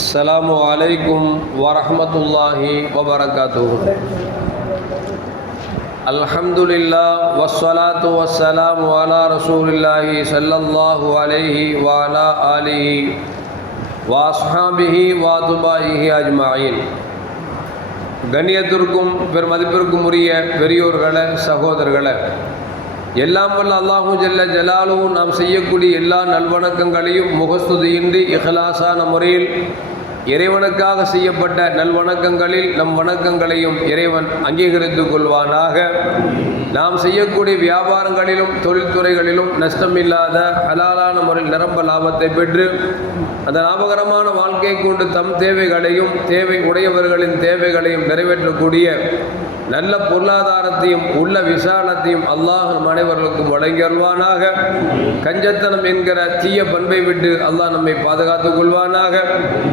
அஸ்லாம் வலைக்கும் வரமத்துல்லாஹி வபரகாத்து அல்ஹம்துலில்லா வஸ்வலாத்து வசலாம் வாலா ரசூலில்லாஹி சல்லல்லாஹு அலைஹி வாலா அலிஹி வாஸ்ஹாபிஹி வாதுபாஹி அஜ்மாயின். கண்ணியத்திற்கும் பெருமதிப்பிற்கும் உரிய பெரியோர்களை சகோதரர்களை எல்லாம் வல்ல அல்லாஹூ ஜல்ல ஜலாலும் நாம் செய்யக்கூடிய எல்லா நல்வணக்கங்களையும் முகஸ்துதியின்றி இஹலாசான முறையில் இறைவனுக்காக செய்யப்பட்ட நல்வணக்கங்களில் நம் வணக்கங்களையும் இறைவன் அங்கீகரித்துக் கொள்வானாக. நாம் செய்யக்கூடிய வியாபாரங்களிலும் தொழில்துறைகளிலும் நஷ்டமில்லாத ஹலாலான முறையில் நிரம்ப லாபத்தை பெற்று அந்த லாபகரமான வாழ்க்கை கொண்டு தம் தேவைகளையும் தேவை உடையவர்களின் தேவைகளையும் நிறைவேற்றக்கூடிய நல்ல பொருளாதாரத்தையும் உள்ள விசாலத்தையும் அல்லாஹ் அனைவர்களுக்கும் வழங்கி அருள்வானாக. கஞ்சத்தனம் என்கிற தீய பண்பை விட்டு அல்லாஹ் நம்மை பாதுகாத்துக் கொள்வானாக.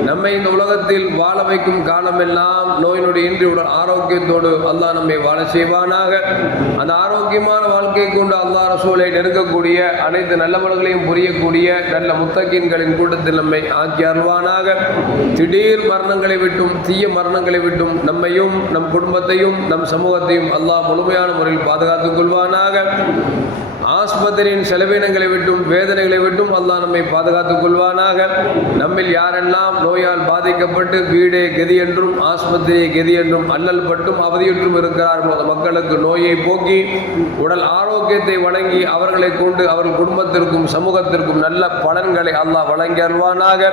நம்மை இந்த உலகத்தில் வாழ வைக்கும் காலமெல்லாம் நோயினுடைய இன்றியுடன் ஆரோக்கியத்தோடு அல்லாஹ் நம்மை வாழ செய்வானாக. அந்த ஆரோக்கியமான வாழ்க்கை கொண்டு அல்லாஹ் ரசூலை நெருங்கக்கூடிய அனைத்து நல்லவர்களையும் புரியக்கூடிய நல்ல முத்தகின்களின் கூட்டத்தில் நம்மை ஆக்கி அருள்வானாக. திடீர் மரணங்களை விட்டும் தீய மரணங்களை விட்டும் நம்மையும் நம் குடும்பத்தையும் நம் சமூகத்தையும் அல்லாஹ் முழுமையான முறையில் பாதுகாத்துக் கொள்வானாக. ஆஸ்பத்திரியின் செலவினங்களை விட்டும் வேதனைகளை விட்டும் அல்லாஹ் நம்மை பாதுகாத்துக் கொள்வானாக. நம்மில் யாரெல்லாம் நோயால் பாதிக்கப்பட்டு வீடே கதி என்றும் ஆஸ்பத்திரியை கெதி என்றும் அல்லல் பட்டும் அவதியுற்றும் இருக்கிறார்களோ அந்த மக்களுக்கு நோயை போக்கி உடல் ஆரோக்கியத்தை வழங்கி அவர்களை கொண்டு அவர்கள் குடும்பத்திற்கும் சமூகத்திற்கும் நல்ல பலன்களை அல்லாஹ் வழங்கி அருள்வானாக.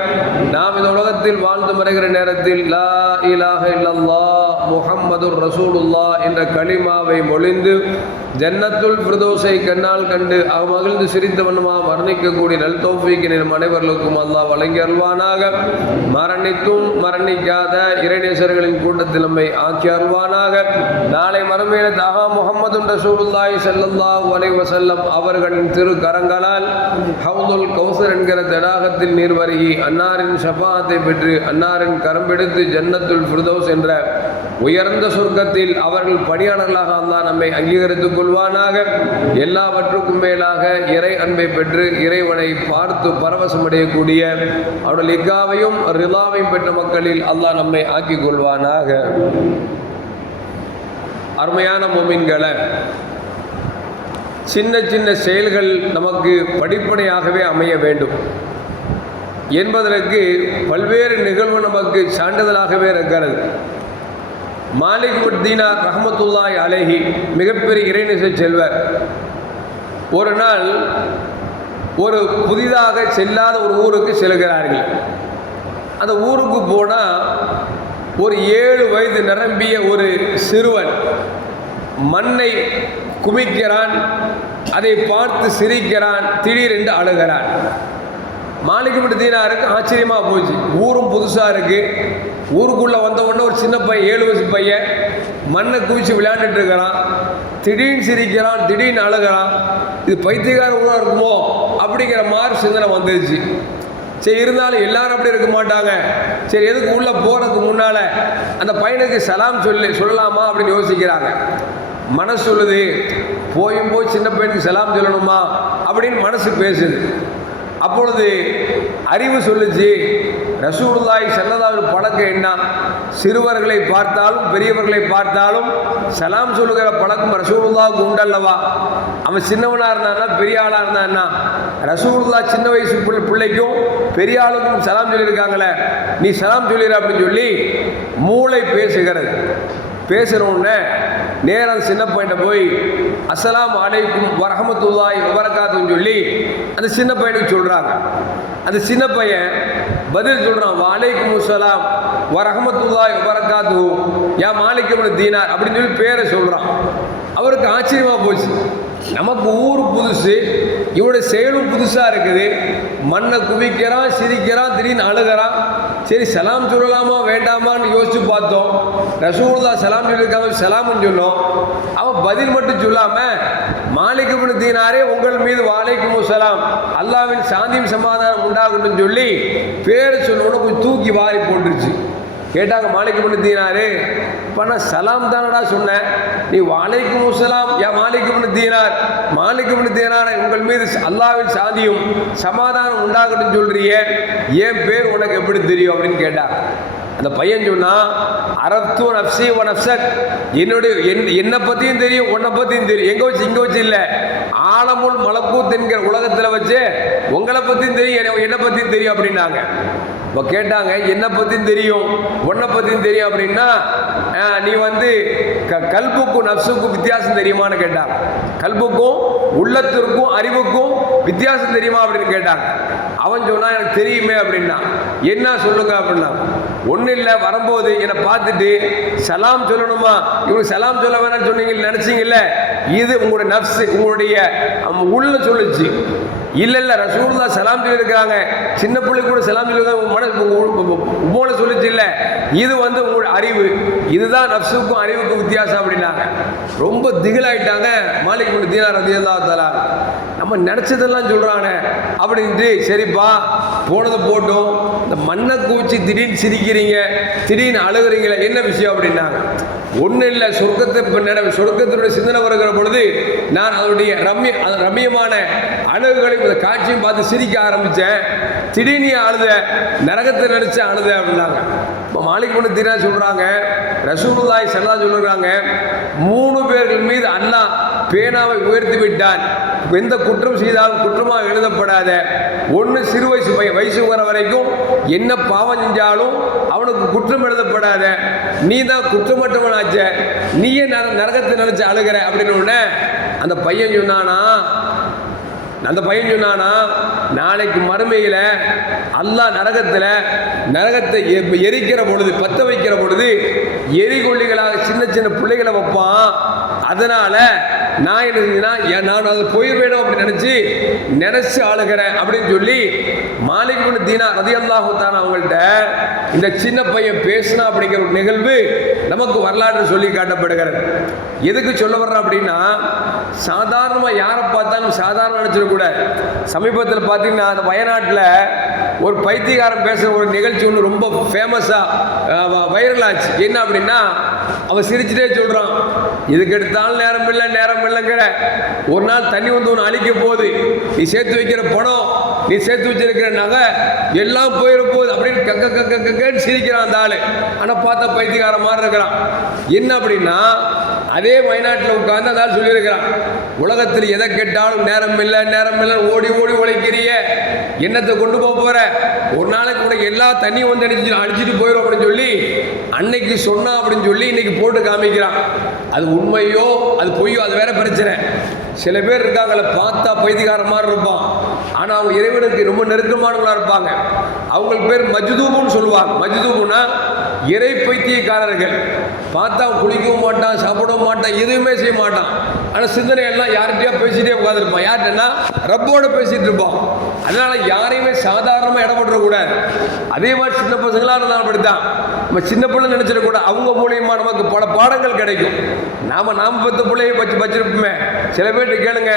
நாம் இந்த உலகத்தில் வாழ்ந்து வருகிற நேரத்தில் லா இலாக இல்லல்லா முஹம்மதுர் ரசூலுல்லா என்ற களிமாவை மொழிந்து ஜன்னத்துல் பிரதோசை கண்ணால் கண்டு அவ மகிழ்ந்து சிரித்த வண்ணமா வர்ணிக்கக்கூடிய நல் தோஃபிக்கின் நம் அனைவர்களுக்கும் அல்லாஹ் வழங்கி அல்வானாக மரணித்தும் மரணிக்காத இறைநேசர்களின் கூட்டத்தில் நம்மை ஆக்கி அல்வானாக நாளை மறுமையில தகா முகமது ரசூலுல்லாய் செல்லல்லா அலைஹி வஸல்லம் அவர்களின் திரு கரங்களால் ஹவுதுல் கௌசர் என்கிற தடாகத்தில் நீர் வருகி அன்னாரின் ஷபாத்தை பெற்று அன்னாரின் கரம்பெடுத்து ஜன்னத்துல் ஃபிர்தௌஸ் என்ற உயர்ந்த சொர்க்கத்தில் அவர்கள் பணியாளர்களாக அல்லாஹ் நம்மை அங்கீகரித்துக் கொள்வானாக. எல்லாவற்றுக்கும் மேலாக இறை அன்பை பெற்று இறைவனை பார்த்து பரவசமடையக்கூடிய அவருடைய இக்காவையும் ரிலாவையும் பெற்ற மக்களில் அல்லாஹ் நம்மை ஆக்கிக் கொள்வானாக. அருமையான மொமின்களை சின்ன சின்ன செயல்கள் நமக்கு படிப்படையாகவே அமைய வேண்டும். என்பதற்கு பல்வேறு நிகழ்வு நமக்கு சான்றிதழாகவே இருக்கிறது. மாலிக் உத்தீனார் ரஹமத்துல்லாய் அலேஹி மிகப்பெரிய இறைநிசை செல்வர். ஒரு நாள் ஒரு புதிதாக செல்லாத ஒரு ஊருக்கு செல்கிறார்கள். அந்த ஊருக்கு போனால் ஒரு ஏழு வயது நிரம்பிய ஒரு சிறுவன் மண்ணை குமிக்கிறான் அதை பார்த்து சிரிக்கிறான் திடீரென்று அழுகிறான். மாலிகப்பட்டு தீனாருக்கு ஆச்சரியமாக போச்சு. ஊரும் புதுசாக இருக்குது ஊருக்குள்ளே வந்த உடனே ஒரு சின்ன பையன் ஏழு வயசு பையன் மண்ணை குவிச்சு விளையாண்டுட்டு இருக்கிறான். திடீர்னு சிரிக்கிறான் திடீர்னு அழுகிறான். இது பைத்தியக்கார ஊராக இருக்குமோ? அப்படிங்கிற மாதிரி சிந்தனை வந்துடுச்சு சரி இருந்தாலும் எல்லாரும் அப்படி இருக்க மாட்டாங்க. சரி எதுக்கு உள்ளே போகிறதுக்கு முன்னால் அந்த பையனுக்கு சலாம் சொல்லி சொல்லலாமா அப்படின்னு யோசிக்கிறாங்க. மனசு சொல்லுது போயும் போய் சின்ன பையனுக்கு சலாம் சொல்லணுமா? அப்படின்னு மனசு பேசுது. அப்பொழுது அறிவு சொல்லுச்சு ரசூலுல்லாய் செல்லதாவது பழக்கம் என்ன? சிறுவர்களை பார்த்தாலும் பெரியவர்களை பார்த்தாலும் சலாம் சொல்லுகிற பழக்கம் ரசூலுல்லாவுக்கு உண்டல்லவா? அவன் சின்னவனாக இருந்தான்னா பெரிய ஆளாக இருந்தான்னா ரசூலுல்லா சின்ன வயசு பிள்ளை பிள்ளைக்கும் பெரிய ஆளுக்கும் சலாம் சொல்லியிருக்காங்களே நீ சலாம் சொல்லிடு அப்படின்னு சொல்லி மூளை பேசுகிறது. பேசுகிறோன்னே நேரம் சின்ன பையன்ட்ட போய் அஸ்ஸலாம் அலைக்கும் வரஹமத்துல்லாய் வபரகாத்துன்னு சொல்லி அந்த சின்ன பையனுக்கு சொல்கிறாங்க அந்த சின்ன பையன் பதில் சொல்கிறான் வாலைக்கும் அஸ்ஸலாம் வரஹமத்துல்லா வபரகாத்து யா மாலிக்கம் தீனார் அப்படின்னு சொல்லி பேரை சொல்கிறான் அவருக்கு ஆச்சரியமாக போச்சு. நமக்கு ஊர் புதுசு இவனுடைய செயலும் புதுசாக இருக்குது. மண்ணை குவிக்கிறான் சிரிக்கிறான் திடீர்னு அழுகிறான். சரி சலாம் சொல்லலாமா வேண்டாமான்னு யோசிச்சு பார்த்தோம். ரசூல்லா சலாம் சொல்லியிருக்காங்க சலாம்னு சொன்னோம். அவன் பதில் மட்டும் சொல்லாமல் மாலிகபின் தீனாரே உங்கள் மீது வாழைக்கும் சலாம் அல்லாவின் சாந்தியும் சமாதானம் உண்டாகட்டும் சொல்லி பேர் சொன்னோன்னு கொஞ்சம் தூக்கி வாரி போட்டுருச்சு. கேட்டாங்க மாலிக் தீனாரே தீனாரு இப்போ நான் சலாம் தானடா சொன்னேன். நீ வாழைக்கும் சலாம் யா மாலிக் தீனார் மாலிக் தீனார உங்கள் மீது அல்லாவின் சாந்தியும் சமாதானம் உண்டாகட்டும் சொல்றிய. என் பேர் உனக்கு எப்படி தெரியும்? அப்படின்னு கேட்டா அந்த பையன் சொன்னால் அறத்து நப்சி ஒன் அப்சட் என்னுடைய என் என்னை பற்றியும் தெரியும் உன்னை பற்றியும் தெரியும். எங்கே வச்சு இங்கே வச்சு இல்லை. ஆலமுள் மலக்கூத் என்கிற உலகத்தில் வச்சு உங்களை பற்றியும் தெரியும் என்னை- என்னை பற்றியும் தெரியும் அப்படின்னாங்க. இப்போ கேட்டாங்க என்னை பற்றியும் தெரியும் உன்னை பற்றியும் தெரியும் அப்படின்னா நீ வந்து க கல்புக்கும் நப்சுக்கும் வித்தியாசம் தெரியுமான்னு கேட்டாங்க. கல்புக்கும் உள்ளத்திற்கும் அறிவுக்கும் வித்தியாசம் தெரியுமா அப்படின்னு கேட்டாங்க. அவன் சொன்னால் எனக்கு தெரியுமே அப்படின்னா. என்ன சொல்லுங்க அப்படின்னா ஒன்றும் இல்லை வரும்போது என்னை பார்த்துட்டு சலாம் சொல்லணுமா? இவங்க சலாம் சொல்ல வேணாம்னு சொன்னீங்க நினச்சிங்கல்ல? இது உங்களுடைய நப்ஸ் உங்களுடைய உள்ள சொல்லுச்சு. இல்லை இல்லை ரசூல்லா சலாம் சொல்லியிருக்கிறாங்க. சின்ன பிள்ளை கூட சலாம் சொல்லியிருக்காங்க. மன உமோன சொல்லுச்சு இல்லை. இது வந்து உங்களுடைய அறிவு. இதுதான் நப்சுக்கும் அறிவுக்கும் வித்தியாசம் அப்படின்னாங்க. ரொம்ப திகிலாயிட்டாங்க. மாலிக் தீனா தீனார் ரதியல்லா தலா நம்ம நினச்சதெல்லாம் சொல்கிறானே அப்படின்ட்டு சரிப்பா போனது போட்டோம். இந்த மண்ணை குவிச்சு திடீர்னு சிரிக்கிறீங்க திடீர்னு அழுகுறீங்களே என்ன விஷயம் அப்படின்னாங்க ஒன்றும் இல்லை சொர்க்கத்தை பின்ன சொர்க்கத்தினுடைய சிந்தனை வருகிற பொழுது நான் அதனுடைய ரம்ய அது ரம்யமான அழகுகளையும் இந்த காட்சியும் பார்த்து சிரிக்க ஆரம்பித்தேன் திடீர்னு அழுத? நரகத்தை நினச்சி அழுத அப்படின்னாங்க. இப்போ மாலிக் பண்ணு தீரா சொல்கிறாங்க ரசூலுல்லாய் சல்லா சொல்லுறாங்க மூணு பேர்கள் மீது அண்ணா பேனாவை உயர்த்தி விட்டான். எந்த குற்றம் செய்தாலும் குற்றமாக எழுதப்படாத ஒன்று சிறு வயசு வயசு வர வரைக்கும் என்ன பாவம் செஞ்சாலும் அவனுக்கு குற்றம் எழுதப்படாத நீ தான் குற்றமற்றவனாச்ச நீயே நர நரகத்தை நினைச்சு அழுகிற அப்படின்னு உடனே அந்த பையன் சொன்னானா அந்த பையன் சொன்னானா நாளைக்கு மறுமையில் அல்லா நரகத்தில் நரகத்தை எரிக்கிற பொழுது பற்ற வைக்கிற பொழுது எரிகொல்லிகளாக சின்ன சின்ன பிள்ளைகளை வைப்பான். அதனால நான் என்ன ஏன் நான் அதை போயிடுவேணும் அப்படின்னு நினச்சி நினச்சி ஆளுகிறேன் அப்படின்னு சொல்லி மாலிக் தீனா ரதி அல்லாஹுத்தான் அவங்கள்ட்ட இந்த சின்ன பையன் பேசினா அப்படிங்கிற ஒரு நிகழ்வு நமக்கு வரலாற்று சொல்லி காட்டப்படுகிறது. எதுக்கு சொல்ல வர்றோம் அப்படின்னா சாதாரணமாக யாரை பார்த்தாலும் சாதாரண நினச்சிடக்கூடாது சமீபத்தில் பார்த்தீங்கன்னா அந்த வயநாட்டில் ஒரு பைத்தியக்காரன் பேசுகிற ஒரு நிகழ்ச்சி ஒன்று ரொம்ப ஃபேமஸாக வைரல் ஆச்சு. என்ன அப்படின்னா அவன் சிரிச்சுட்டே சொல்கிறான் இதுக்கு எடுத்தாலும் நேரம் இல்லை நேரம் இல்லைங்கிற. ஒரு நாள் தண்ணி வந்து ஒன்று அழிக்க போகுது. நீ சேர்த்து வைக்கிற பணம் நீ சேர்த்து வச்சிருக்கிற நகை எல்லாம் போயிட போகுது அப்படின்னு கக்க கக்க கக்கன்னு சிரிக்கிறான் அந்த ஆள். ஆனால் பார்த்தா பைத்தியக்கார மாதிரி இருக்கிறான். என்ன அப்படின்னா அதே வயநாட்டில் உட்கார்ந்து அந்த ஆள் சொல்லியிருக்கிறான். உலகத்தில் எதை கேட்டாலும் நேரம் இல்லை நேரம் இல்லை ஓடி ஓடி உழைக்கிறிய. என்னத்தை கொண்டு போக போற? ஒரு நாளைக்கு கூட எல்லா தண்ணியும் வந்து அடிச்சு அடிச்சுட்டு போயிடும் அப்படின்னு சொல்லி அன்னைக்கு சொன்னா அப்படின்னு சொல்லி இன்னைக்கு போட்டு காமிக்கிறான். அது உண்மையோ அது பொய்யோ அது வேற பிரச்சனை. சில பேர் இருக்காங்கள பார்த்தா பைத்தியக்கார மாதிரி இருப்பான். ஆனால் அவங்க இறைவனுக்கு ரொம்ப நெருக்கமானவங்களா இருப்பாங்க. அவங்களுக்கு பேர் மஜ்தூபுன்னு சொல்லுவாங்க. மஜ்தூபுனா இறை பைத்தியக்காரர்கள். பார்த்தா குளிக்கவும் மாட்டான் சாப்பிடவும் மாட்டான் எதுவுமே செய்ய மாட்டான். ஆனால் சிந்தனை எல்லாம் யார்கிட்டயா பேசிகிட்டே உட்காந்துருப்பான் யார்கிட்டன்னா ரப்போட பேசிகிட்டு இருப்பான் அதனால் யாரையுமே சாதாரணமாக இடப்பட்டுறக்கூடாது அதே மாதிரி சின்ன பசங்களாக இருந்தாலும் அப்படித்தான். நம்ம சின்ன பிள்ளை நினச்சிடக்கூடாது அவங்க மூலியமாக நமக்கு பல பாடங்கள் கிடைக்கும். நாம் நாம் பத்து பிள்ளையை வச்சு வச்சிருப்போமே. சில பேர்கிட்ட கேளுங்க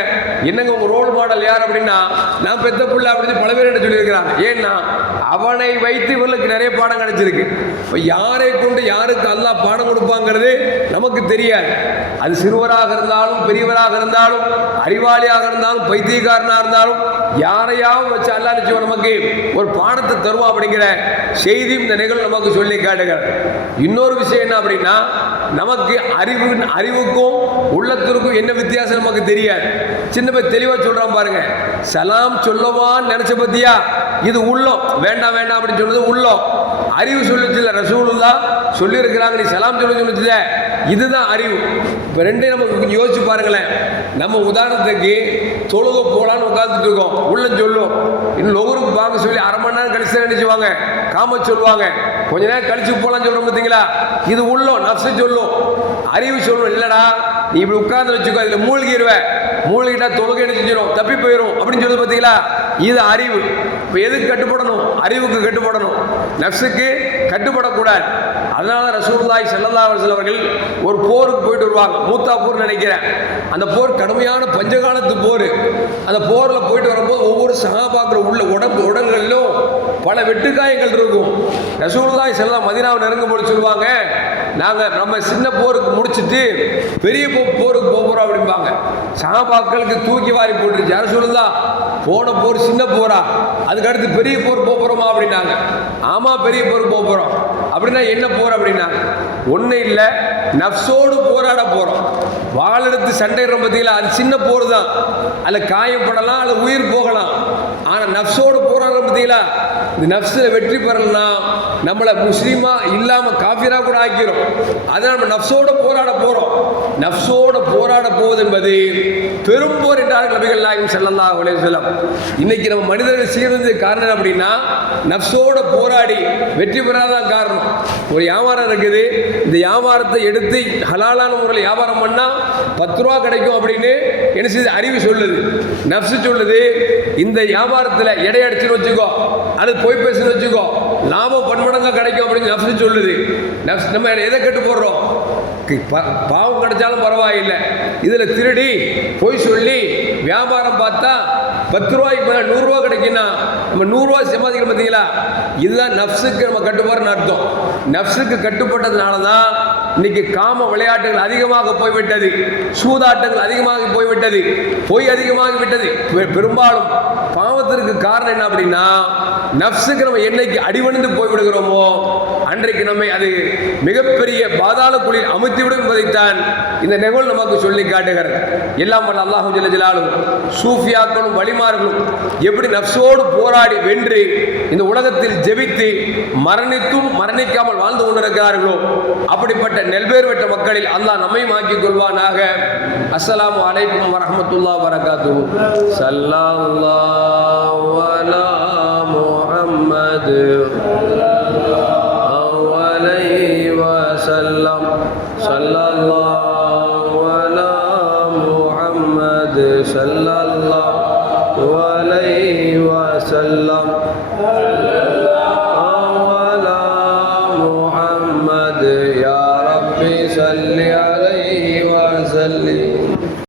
என்னங்க உங்கள் ரோல் மாடல் யார்? அப்படின்னா நான் பெத்த பிள்ளை அப்படின்னு பல பேர் என்ன சொல்லியிருக்கிறாங்க. ஏன்னா அவனை வைத்து இவர்களுக்கு நிறைய பாடம் கிடைச்சிருக்கு. இப்போ யாரை கொண்டு யாருக்கு அல்லாஹ் பாடம் கொடுப்பாங்கிறது நமக்கு தெரியாது. அது சிறுவராக இருந்தாலும் பெரியவராக இருந்தாலும் அறிவாளியாக இருந்தாலும் பைத்தியக்காரனாக இருந்தாலும் யாரையாவது வச்சு அல்லா நிச்சயம் நமக்கு ஒரு பாடத்தை தருவோம் அப்படிங்கிற செய்தி இந்த நிகழ்வு நமக்கு சொல்லி காட்டுகிறது இன்னொரு விஷயம் என்ன அப்படின்னா நமக்கு அறிவு அறிவுக்கும் உள்ளத்திற்கும் என்ன வித்தியாசம் நமக்கு தெரியாது. சின்ன பேர் தெளிவாக சொல்கிறான் பாருங்க. சலாம் சொல்லவான்னு நினச்ச பத்தியா? இது உள்ளம். வேண்டாம் வேண்டாம் அப்படின்னு சொன்னது உள்ளம். அறிவு சொல்லத்தில் ரசூலுல்லா சொல்லியிருக்கிறாங்க நீ சலாம் சொல்ல சொல்லுச்சுல. இதுதான் அறிவு. இப்போ ரெண்டையும் நம்ம கொஞ்சம் யோசிச்சு பாருங்களேன். நம்ம உதாரணத்துக்கு தொழுக போகலான்னு உட்காந்துட்டு இருக்கோம். உள்ள சொல்லும். இன்னும் ஒவ்வொருக்கு வாங்க சொல்லி அரை மணி நேரம் கழிச்சு நினைச்சுவாங்க காம சொல்லுவாங்க. கொஞ்ச நேரம் கழிச்சு போகலான்னு சொல்கிறோம் பார்த்தீங்களா இது உள்ளோம் நப்சு சொல்லும். அறிவு சொல்லும். இல்லைடா நீ இப்படி உட்கார்ந்து வச்சுக்கோ அதில் மூழ்கிடுவேன் மூழ்கிட்டா தொழுகை என்ன செஞ்சிடும் தப்பி போயிடும் அப்படின்னு சொல்லி பார்த்தீங்களா இது அறிவு. இப்போ எதுக்கு கட்டுப்படணும்? அறிவுக்கு கட்டுப்படணும். நர்ஸுக்கு கட்டுப்படக்கூடாது. அதனால ரசூல்லாய் ஸல்லல்லாஹு அவர்கள் ஒரு போருக்கு போயிட்டு வருவாங்க. மூத்தா போர் நினைக்கிறேன். அந்த போர் கடுமையான பஞ்சகாலத்து போர். அந்த போரில் போயிட்டு வரும்போது ஒவ்வொரு சகாபாக்கிற உள்ள உடம்பு உடல்களிலும் பல வெட்டுக்காயங்கள் இருக்கும். ரசூல்லாய் செல்லா மதினாவை நெருங்கும் போது சொல்லுவாங்க நாங்கள் நம்ம சின்ன போருக்கு முடிச்சுட்டு பெரிய போருக்கு போக போகிறோம் அப்படிம்பாங்க. சகாபாக்களுக்கு தூக்கி வாரி போட்டுருச்சு. யாரும் சொல்லுதா? போன போர் சின்ன போரா. அதுக்கு அடுத்து பெரிய போர் போக போகிறோமா அப்படின்னாங்க. ஆமாம் பெரிய போர் போக போகிறோம் அப்படின்னா என்ன போர் அப்படின்னாங்க. ஒன்றும் இல்லை நஃப்ஸோடு போராட போகிறோம் வாழெடுத்து சண்டையிடுறோம் பார்த்தீங்களா அது சின்ன போர் தான் அதில் காயப்படலாம் அதில் உயிர் போகலாம். ஆனால் நஃப்ஸோடு போராடுறோம் பார்த்தீங்களா இந்த நஃப்ஸில் வெற்றி பெறலாம். நம்மளை முஸ்லீமா இல்லாமல் காஃபிராக கூட ஆக்கிறோம் அதை நம்ம நஃப்ஸோட போராட போகிறோம் நஃப்ஸோட போராட போவது என்பது பெரும் போர் என்றார்கள் நபிகள் நாயகம் செல்லல்லா அலைஹி செல்லம் இன்னைக்கு நம்ம மனிதர்கள் சீர்ந்தது காரணம் அப்படின்னா நஃப்ஸோட போராடி வெற்றி பெறாதான் காரணம். ஒரு வியாபாரம் இருக்குது. இந்த வியாபாரத்தை எடுத்து ஹலாலான முறையில் வியாபாரம் பண்ணால் பத்து ரூபா கிடைக்கும் அப்படின்னு என்ன செய்யுது அறிவு சொல்லுது. நஃப்ஸு சொல்லுது இந்த வியாபாரத்தில் எடை அடிச்சுன்னு வச்சுக்கோ. அது போய் பேசுன்னு வச்சுக்கோ. லாபம் பன்மடங்கா கிடைக்கும் அப்படின்னு நஃப்ஸு சொல்லுது. நஃப்ஸ் நம்ம எதை கெட்டு போடுறோம்? ப- பாவம் கிடைச்சாலும் பரவாயில்லை. இதில் திருடி போய் சொல்லி வியாபாரம் பார்த்தா பத்து ரூபாய்க்கு மேலே நூறுரூவா கிடைக்குன்னா நம்ம நூறுரூவா சம்பாதிக்கிறோம் பார்த்தீங்களா? இதுதான் நஃப்ஸுக்கு நம்ம கட்டுப்பாடுன்னு அர்த்தம். நஃப்ஸுக்கு கட்டுப்பட்டதுனால தான் இன்னைக்கு காம விளையாட்டுகள் அதிகமாக போய்விட்டது. சூதாட்டங்கள் அதிகமாக போய்விட்டது. பொய் அதிகமாகி விட்டது பெரும்பாலும் பாவத்திற்கு காரணம் என்ன அப்படின்னா நஃப்ஸுக்கு நம்ம என்னைக்கு அடிவணிந்து போய்விடுகிறோமோ அன்றைக்கு நம்மை அது மிகப்பெரிய பாதாள குழியில் அமுத்திவிடும் என்பதைத்தான் இந்த நிகழ்வு நமக்கு சொல்லி காட்டுகிறது. எல்லாம் வல்ல அல்லாஹு ஜல்ல ஜலாலும் சூஃபியாக்களும் வழிமார்களும் எப்படி நப்சோடு போராடி வென்று இந்த உலகத்தில் ஜெபித்து மரணித்தும் மரணிக்காமல் வாழ்ந்து கொண்டிருக்கிறார்களோ அப்படிப்பட்ட நெல்வேறுவெட்ட மக்களில் அல்லாஹ் நம்மையும் ஆக்கிக் கொள்வானாக. அஸ்லாம் அலைக்கும் வரமத்துல்லா வரகாத்து சல்லல்லாஹு அலா আল্লাহ